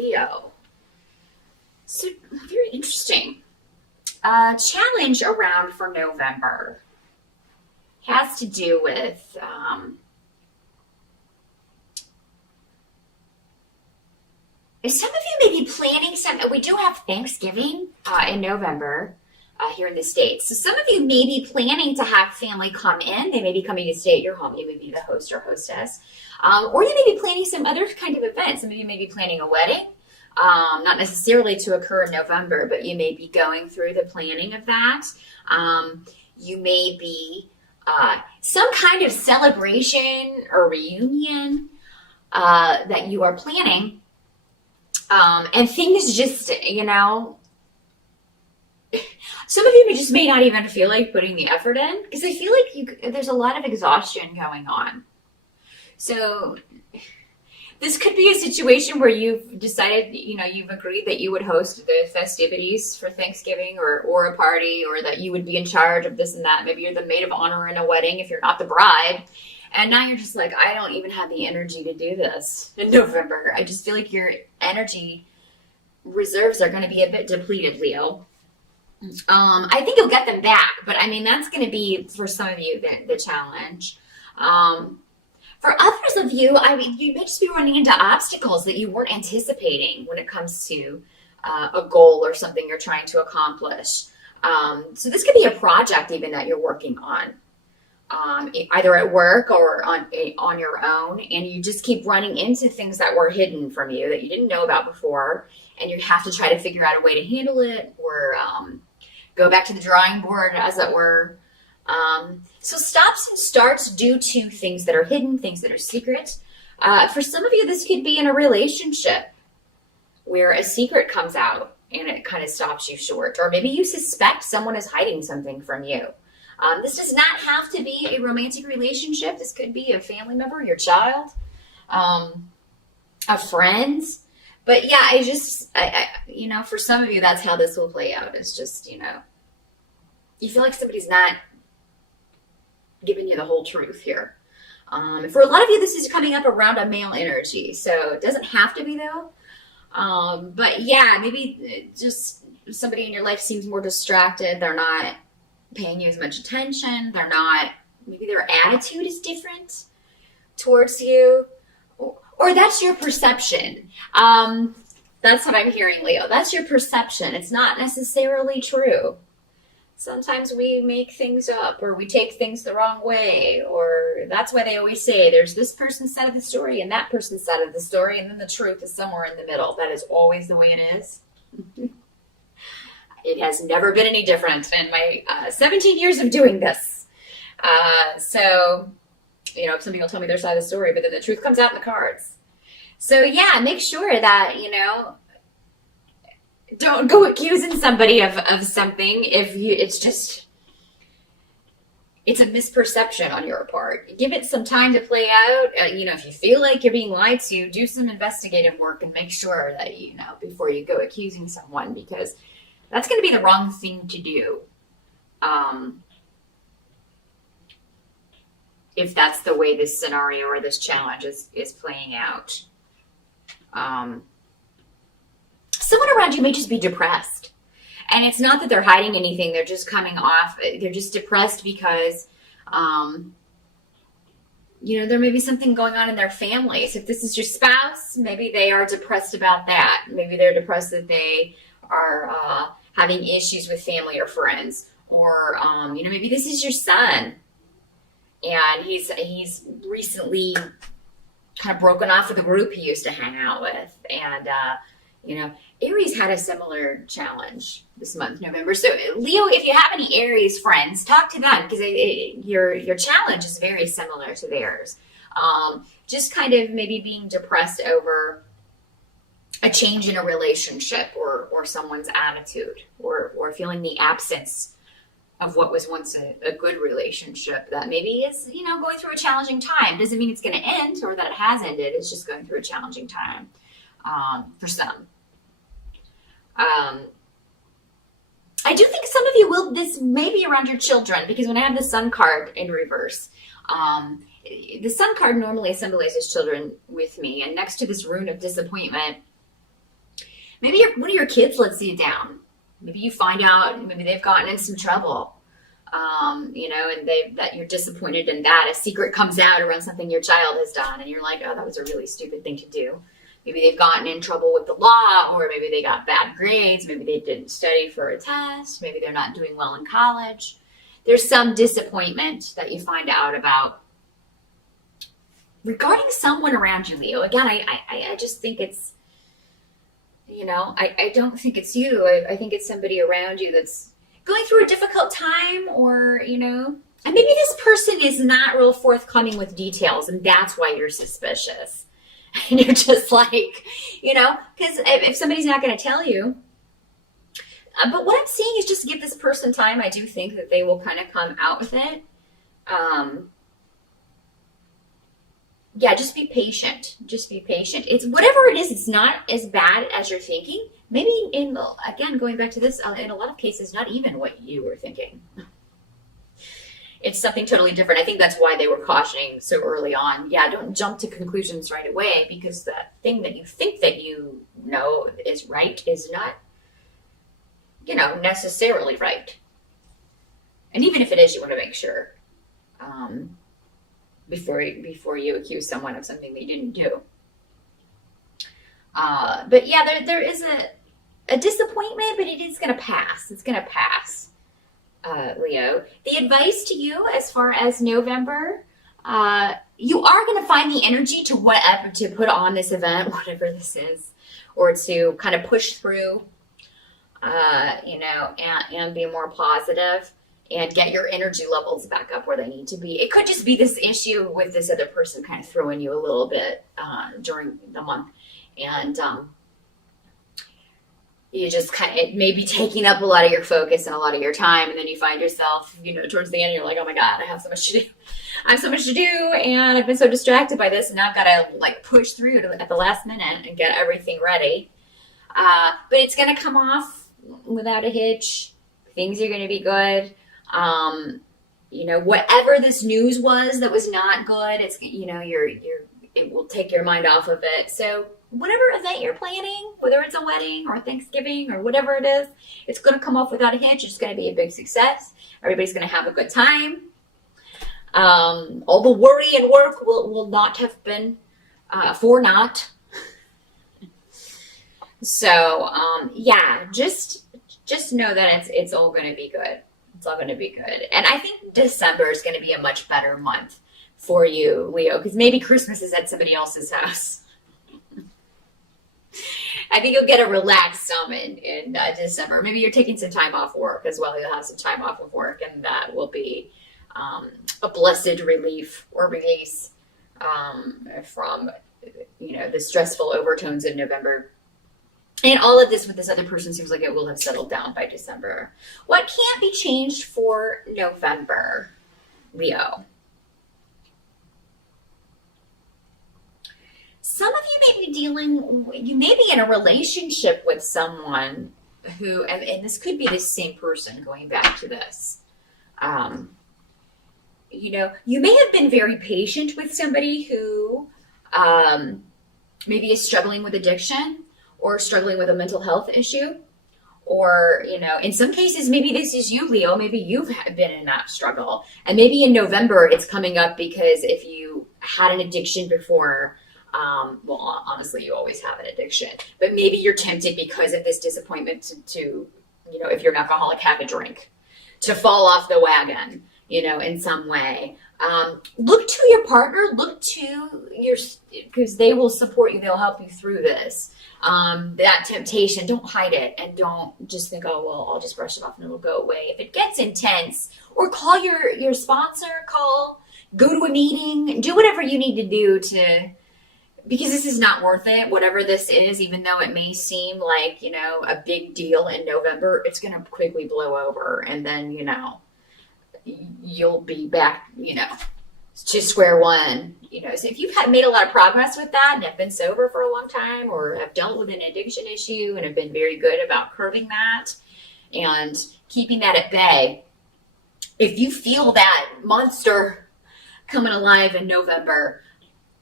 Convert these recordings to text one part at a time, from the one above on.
Leo. So, very interesting. Challenge around for November has to do with some of you may be planning some. We do have Thanksgiving in November here in the States. So some of you may be planning to have family come in. They may be coming to stay at your home. You may be the host or hostess. Or you may be planning some other kind of event. Some of you may be planning a wedding. Not necessarily to occur in November, but you may be going through the planning of that. You may be some kind of celebration or reunion that you are planning. And things just, some of you just may not even feel like putting the effort in because I feel like there's a lot of exhaustion going on. So this could be a situation where you've decided, you've agreed that you would host the festivities for Thanksgiving or a party, or that you would be in charge of this and that. Maybe you're the maid of honor in a wedding if you're not the bride. And now you're just like, I don't even have the energy to do this in November. I just feel like your energy reserves are going to be a bit depleted, Leo. I think you'll get them back, but that's going to be, for some of you, the challenge. For others of you, you may just be running into obstacles that you weren't anticipating when it comes to a goal or something you're trying to accomplish. So this could be a project even that you're working on, either at work or on your own, and you just keep running into things that were hidden from you that you didn't know about before, and you have to try to figure out a way to handle it, or go back to the drawing board, as it were. So stops and starts due to things that are hidden, things that are secret. For some of you, this could be in a relationship where a secret comes out and it kind of stops you short. Or maybe you suspect someone is hiding something from you. This does not have to be a romantic relationship. This could be a family member, your child, a friend. But yeah, I for some of you, that's how this will play out. It's just, you feel like somebody's not giving you the whole truth here. For a lot of you, this is coming up around a male energy. So it doesn't have to be, though. But yeah, maybe just somebody in your life seems more distracted. They're not paying you as much attention. Maybe their attitude is different towards you. Or that's your perception. That's what I'm hearing, Leo. That's your perception. It's not necessarily true. Sometimes we make things up, or we take things the wrong way, or that's why they always say there's this person's side of the story and that person's side of the story, and then the truth is somewhere in the middle. That is always the way it is. It has never been any different in my 17 years of doing this. So, some people tell me their side of the story, but then the truth comes out in the cards. So yeah, make sure that, don't go accusing somebody of something if it's a misperception on your part. Give it some time to play out. If you feel like you're being lied to, do some investigative work and make sure that, before you go accusing someone, because that's going to be the wrong thing to do. If that's the way this scenario or this challenge is playing out. Someone around you may just be depressed. And it's not that they're hiding anything. They're just coming off. They're just depressed because, there may be something going on in their families. If this is your spouse, maybe they are depressed about that. Maybe they're depressed that they are having issues with family or friends. Or, maybe this is your son. And he's recently kind of broken off with the group he used to hang out with. And, Aries had a similar challenge this month, November. So, Leo, if you have any Aries friends, talk to them, because your challenge is very similar to theirs. Just kind of maybe being depressed over a change in a relationship or someone's attitude, or feeling the absence of what was once a good relationship that maybe is, going through a challenging time. Doesn't mean it's going to end or that it has ended. It's just going through a challenging time for some. I do think some of you this may be around your children, because when I have the Sun card in reverse, the Sun card normally symbolizes children with me. And next to this rune of disappointment, Maybe one of your kids lets you down. Maybe you find out, maybe they've gotten in some trouble. And that you're disappointed in that. A secret comes out around something your child has done, and you're like, oh, that was a really stupid thing to do. Maybe they've gotten in trouble with the law, or maybe they got bad grades. Maybe they didn't study for a test. Maybe they're not doing well in college. There's some disappointment that you find out about regarding someone around you, Leo. Again, I just think it's, I don't think it's you. I think it's somebody around you that's going through a difficult time, or, and maybe this person is not real forthcoming with details, and that's why you're suspicious. And you're just like, because if somebody's not going to tell you. But what I'm seeing is just give this person time. I do think that they will kind of come out with it. Just be patient. Just be patient. It's whatever it is, it's not as bad as you're thinking. Maybe again, going back to this, in a lot of cases, not even what you were thinking. It's something totally different. I think that's why they were cautioning so early on. Yeah, don't jump to conclusions right away, because that thing that you think that you know is right is not, necessarily right. And even if it is, you want to make sure before you accuse someone of something they didn't do. But yeah, there is a disappointment, but it is going to pass. It's going to pass. Leo, the advice to you as far as November, you are going to find the energy to put on this event, whatever this is, or to kind of push through, and be more positive and get your energy levels back up where they need to be. It could just be this issue with this other person kind of throwing you a little bit during the month, and you just it may be taking up a lot of your focus and a lot of your time, and then you find yourself, towards the end, you're like, oh my God, I have so much to do. I have so much to do, and I've been so distracted by this, and now I've got to push through at the last minute and get everything ready. But it's going to come off without a hitch. Things are going to be good. Whatever this news was that was not good, it's, it will take your mind off of it. So whatever event you're planning, whether it's a wedding or Thanksgiving or whatever it is, it's going to come off without a hitch. It's going to be a big success. Everybody's going to have a good time. All the worry and work will not have been for naught. So, just know that it's all going to be good. It's all going to be good. And I think December is going to be a much better month for you, Leo, because maybe Christmas is at somebody else's house. I think you'll get a relaxed some in December. Maybe you're taking some time off work as well. You'll have some time off of work, and that will be a blessed relief or release from the stressful overtones in November. And all of this with this other person seems like it will have settled down by December. What can't be changed for November, Leo? Some of you may be in a relationship with someone who, and this could be the same person going back to this. You may have been very patient with somebody who maybe is struggling with addiction or struggling with a mental health issue. Or, in some cases, maybe this is you, Leo. Maybe you've been in that struggle. And maybe in November it's coming up because if you had an addiction before, honestly, you always have an addiction. But maybe you're tempted because of this disappointment to if you're an alcoholic, have a drink, to fall off the wagon, in some way. Look to your partner, because they will support you. They'll help you through this. That temptation, don't hide it, and don't just think, oh, well, I'll just brush it off and it'll go away. If it gets intense, or call your sponsor, go to a meeting, do whatever you need to do because this is not worth it. Whatever this is, even though it may seem like, a big deal in November, it's going to quickly blow over. And then, you'll be back, to square one, So if you've made a lot of progress with that and have been sober for a long time, or have dealt with an addiction issue and have been very good about curbing that and keeping that at bay, if you feel that monster coming alive in November,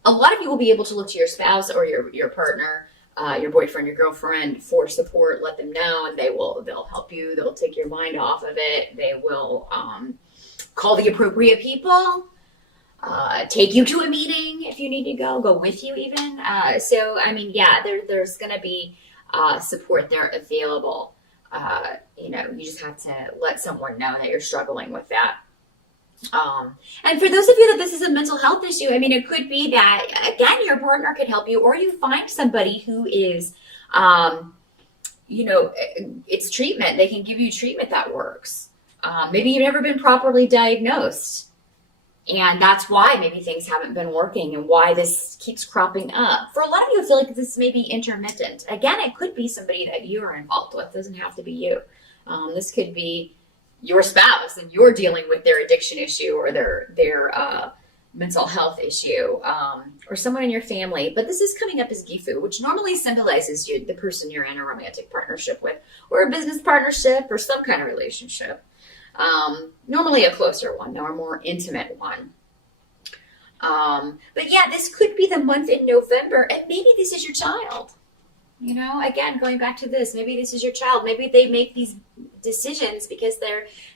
a lot of you will be able to look to your spouse or your partner your boyfriend, your girlfriend for support, let them know, and they'll help you. They'll take your mind off of it. They will call the appropriate people, take you to a meeting if you need to go with you even. So, I mean, yeah, there's going to be support there available. You just have to let someone know that you're struggling with that. And for those of you that this is a mental health issue, I mean, it could be that, again, your partner could help you, or you find somebody who is, it's treatment. They can give you treatment that works. Maybe you've never been properly diagnosed. And that's why maybe things haven't been working and why this keeps cropping up. For a lot of you, I feel like this may be intermittent. Again, it could be somebody that you are involved with. It doesn't have to be you. This could be your spouse and you're dealing with their addiction issue or their mental health issue, or someone in your family. But this is coming up as Gifu, which normally symbolizes the person you're in a romantic partnership with, or a business partnership, or some kind of relationship. Normally a closer one, or a more intimate one. But yeah, this could be the month in November, and maybe this is your child. Again, going back to this, maybe this is your child. Maybe they make these decisions because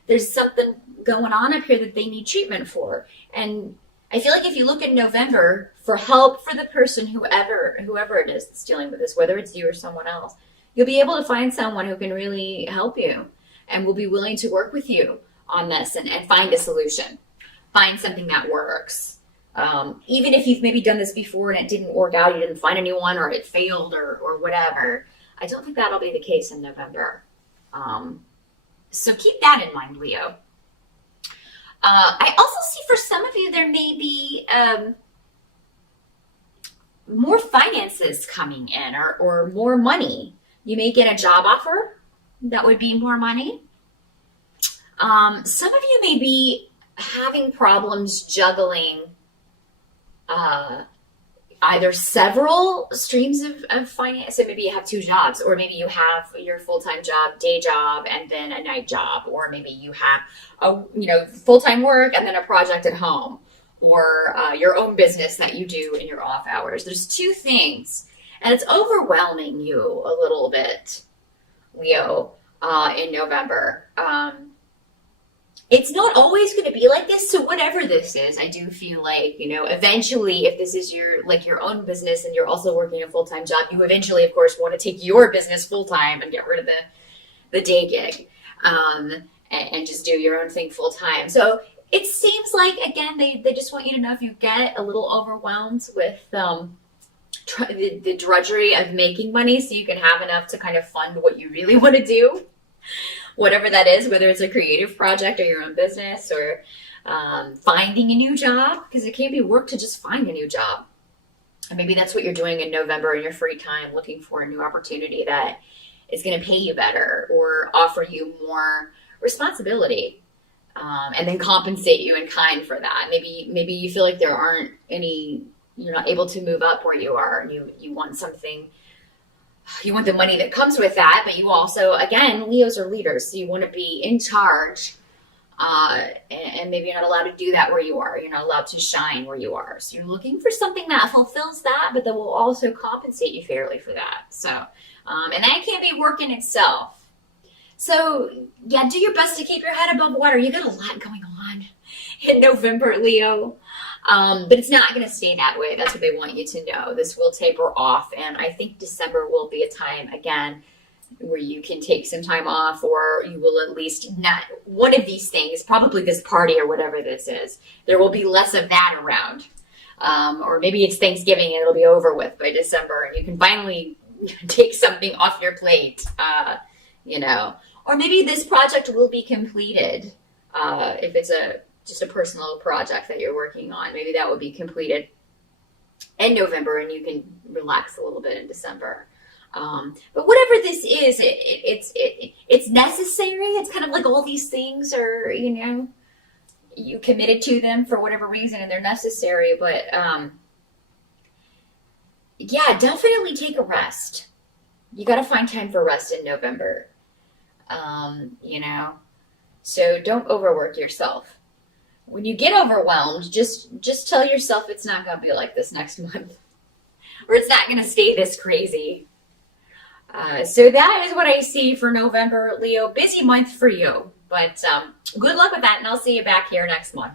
there's something going on up here that they need treatment for. And I feel like if you look in November for help for the person, whoever it is that's dealing with this, whether it's you or someone else, you'll be able to find someone who can really help you and will be willing to work with you on this and find a solution, find something that works. Even if you've maybe done this before and it didn't work out, you didn't find anyone, or it failed, or whatever, I don't think that'll be the case in November. So keep that in mind, Leo. I also see for some of you, there may be more finances coming in, or more money. You may get a job offer that would be more money. Some of you may be having problems juggling either several streams of finance. So maybe you have 2 jobs, or maybe you have your full-time job, day job, and then a night job, or maybe you have full-time work and then a project at home, or your own business that you do in your off hours. There's 2 things, and it's overwhelming you a little bit, Leo, in November. It's not always going to be like this. So whatever this is, I do feel like, eventually, if this is your own business and you're also working a full-time job, you eventually, of course, want to take your business full-time and get rid of the day gig, and just do your own thing full-time. So it seems like, again, they just want you to know if you get a little overwhelmed with the drudgery of making money, so you can have enough to kind of fund what you really want to do. Whatever that is, whether it's a creative project or your own business, or finding a new job, because it can't be work to just find a new job. And maybe that's what you're doing in November in your free time, looking for a new opportunity that is going to pay you better or offer you more responsibility, and then compensate you in kind for that. Maybe you feel like there aren't any, you're not able to move up where you are, and you want something. You want the money that comes with that, but you also, again, Leos are leaders, so you want to be in charge, and maybe you're not allowed to do that where you are. You're not allowed to shine where you are. So you're looking for something that fulfills that, but that will also compensate you fairly for that. So, and that can't be work in itself. So, yeah, do your best to keep your head above water. You got a lot going on in November, Leo. But it's not going to stay that way. That's what they want you to know. This will taper off, and I think December will be a time, again, where you can take some time off, or you will at least not, one of these things, probably this party or whatever this is, there will be less of that around. Or maybe it's Thanksgiving and it'll be over with by December, and you can finally take something off your plate, Or maybe this project will be completed, if it's just a personal project that you're working on. Maybe that will be completed in November, and you can relax a little bit in December. But whatever this is, it's necessary. It's kind of like all these things are, you committed to them for whatever reason, and they're necessary. But yeah, definitely take a rest. You got to find time for rest in November. So don't overwork yourself. When you get overwhelmed, just tell yourself it's not going to be like this next month, or it's not going to stay this crazy So that is what I see for November, Leo. Busy month for you, but good luck with that, and I'll see you back here next month.